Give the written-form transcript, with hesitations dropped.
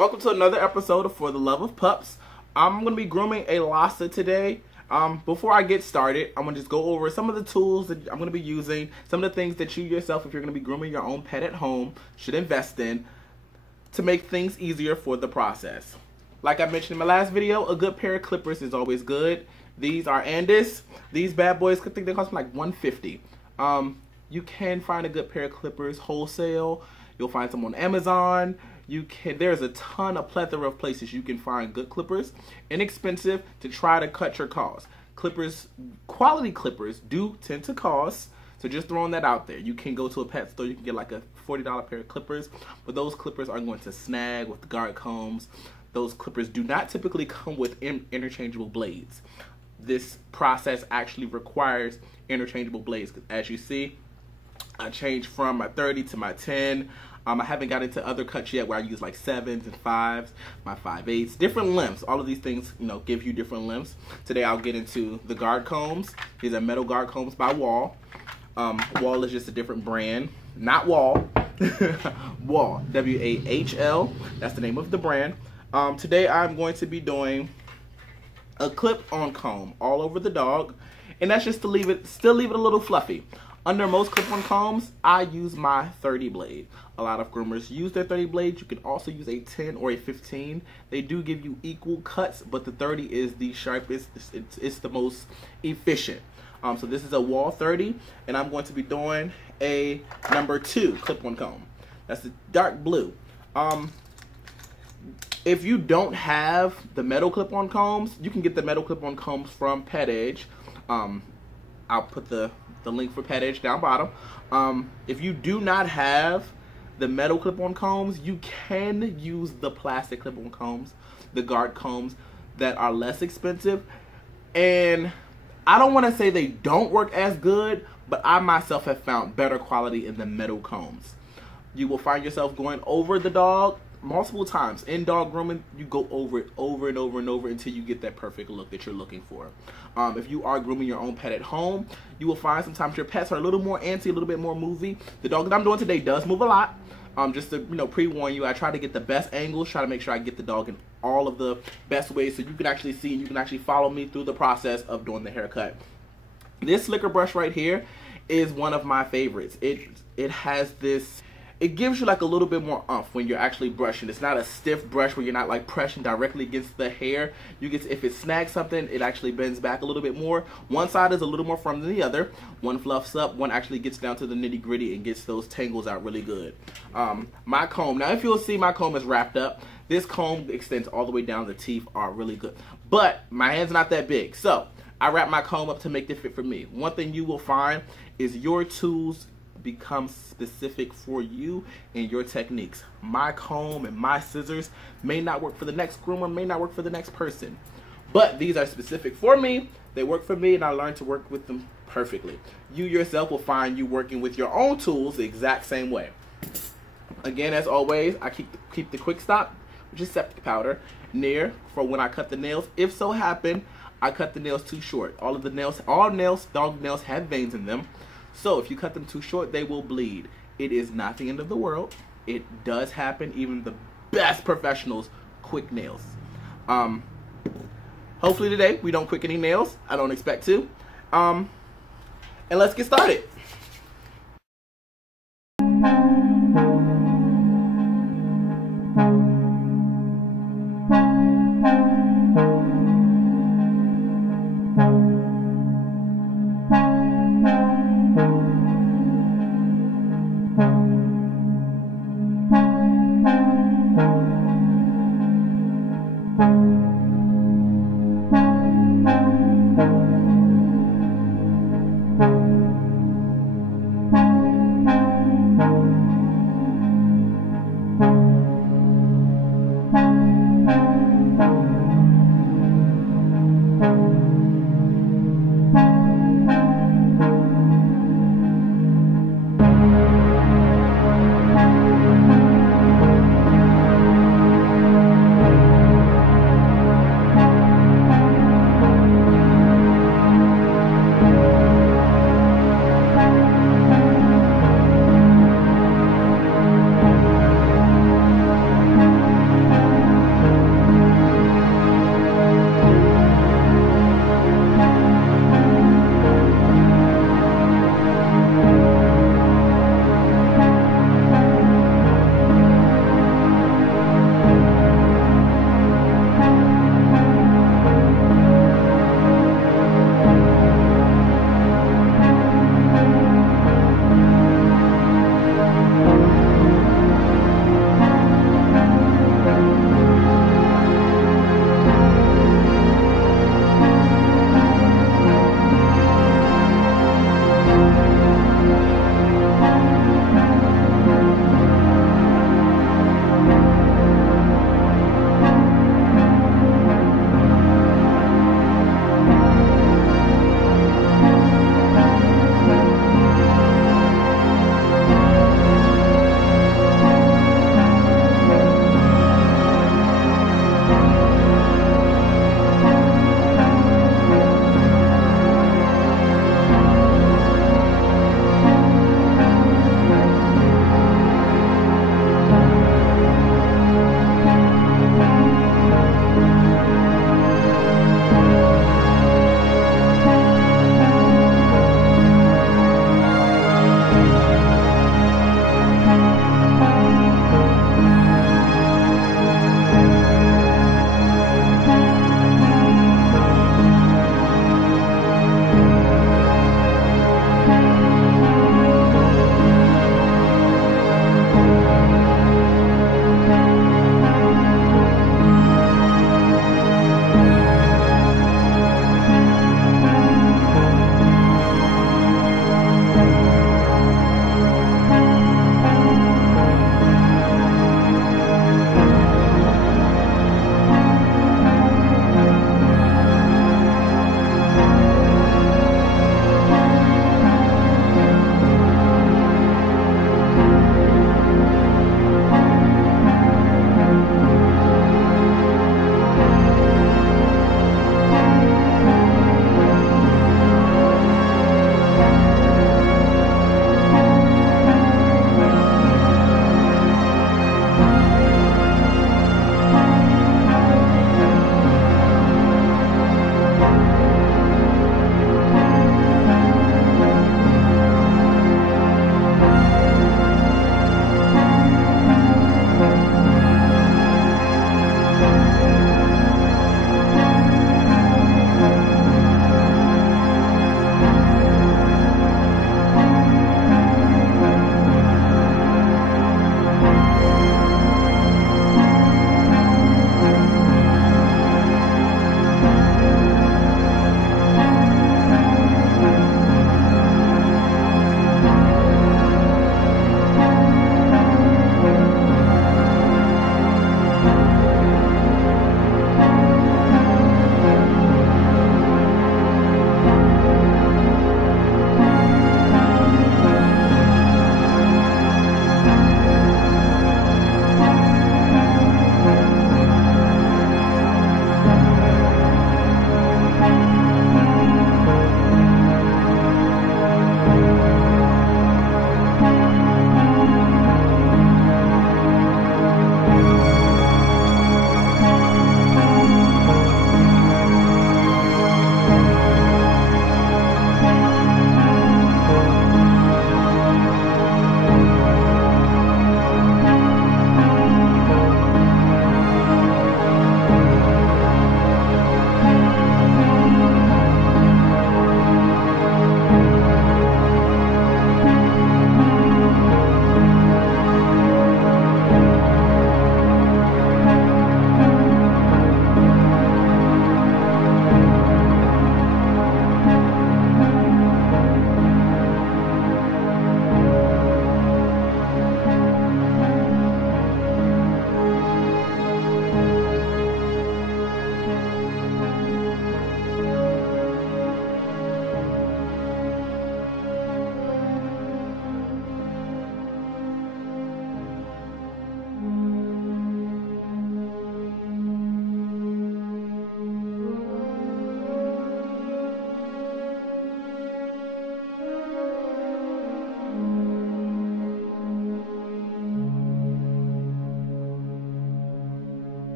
Welcome to another episode of For the Love of Pups. I'm going to be grooming a Lhasa today. Before I get started, I'm going to just go over some of the tools that I'm going to be using, some of the things that you yourself, if you're going to be grooming your own pet at home, should invest in to make things easier for the process. Like I mentioned in my last video, a good pair of clippers is always good. These are Andis. These bad boys, I think they cost me like $150. You can find a good pair of clippers wholesale. You'll find some on Amazon. There's a plethora of places you can find good clippers, inexpensive to try to cut your costs. Quality clippers do tend to cost, so just throwing that out there. You can go to a pet store, you can get like a $40 pair of clippers, but those clippers are going to snag with guard combs. Those clippers do not typically come with interchangeable blades. This process actually requires interchangeable blades. As you see, I changed from my 30 to my 10. I haven't got into other cuts yet where I use like 7s and 5s, my 5/8, different lengths. All of these things, give you different lengths. Today I'll get into the guard combs. These are metal guard combs by WAHL. WAHL is just a different brand, not WAHL. WAHL, W-A-H-L. That's the name of the brand. Today I'm going to be doing a clip-on comb all over the dog, and that's just to still leave it a little fluffy. Under most clip-on combs, I use my 30 blade. A lot of groomers use their 30 blades. You can also use a 10 or a 15. They do give you equal cuts, but the 30 is the sharpest. It's the most efficient. So this is a WAHL 30, and I'm going to be doing a number 2 clip-on comb. That's the dark blue. If you don't have the metal clip-on combs, you can get the metal clip-on combs from Pet Edge. I'll put the link for Pet Edge down bottom. If you do not have the metal clip-on combs, you can use the plastic clip-on combs, the guard combs that are less expensive. And I don't want to say they don't work as good, but I myself have found better quality in the metal combs. You will find yourself going over the dog multiple times. In dog grooming, you go over it over and over and over until you get that perfect look that you're looking for. If you are grooming your own pet at home, you will find sometimes your pets are a little more antsy, a little bit more movie. The dog that I'm doing today does move a lot. Just to pre-warn you, I try to get the best angles, try to make sure I get the dog in all of the best ways so you can actually see and you can actually follow me through the process of doing the haircut. This slicker brush right here is one of my favorites. It has this. It gives you like a little bit more oomph when you're actually brushing. It's not a stiff brush where you're not like pressing directly against the hair. If it snags something, it actually bends back a little bit more. One side is a little more firm than the other. One fluffs up, one actually gets down to the nitty gritty and gets those tangles out really good. My comb, now if you'll see, my comb is wrapped up. This comb extends all the way down. The teeth are really good. But my hand's not that big, so I wrap my comb up to make it fit for me. One thing you will find is your tools become specific for you and your techniques. My comb and my scissors may not work for the next groomer, may not work for the next person, but these are specific for me. They work for me, and I learned to work with them perfectly. You yourself will find you working with your own tools the exact same way. Again, as always, I keep the quick stop, which is septic powder, near for when I cut the nails. If so happen I cut the nails too short. All nails, dog nails have veins in them. So if you cut them too short, they will bleed. It is not the end of the world. It does happen. Even the best professionals quick nails. Hopefully today we don't quick any nails. I don't expect to. And let's get started.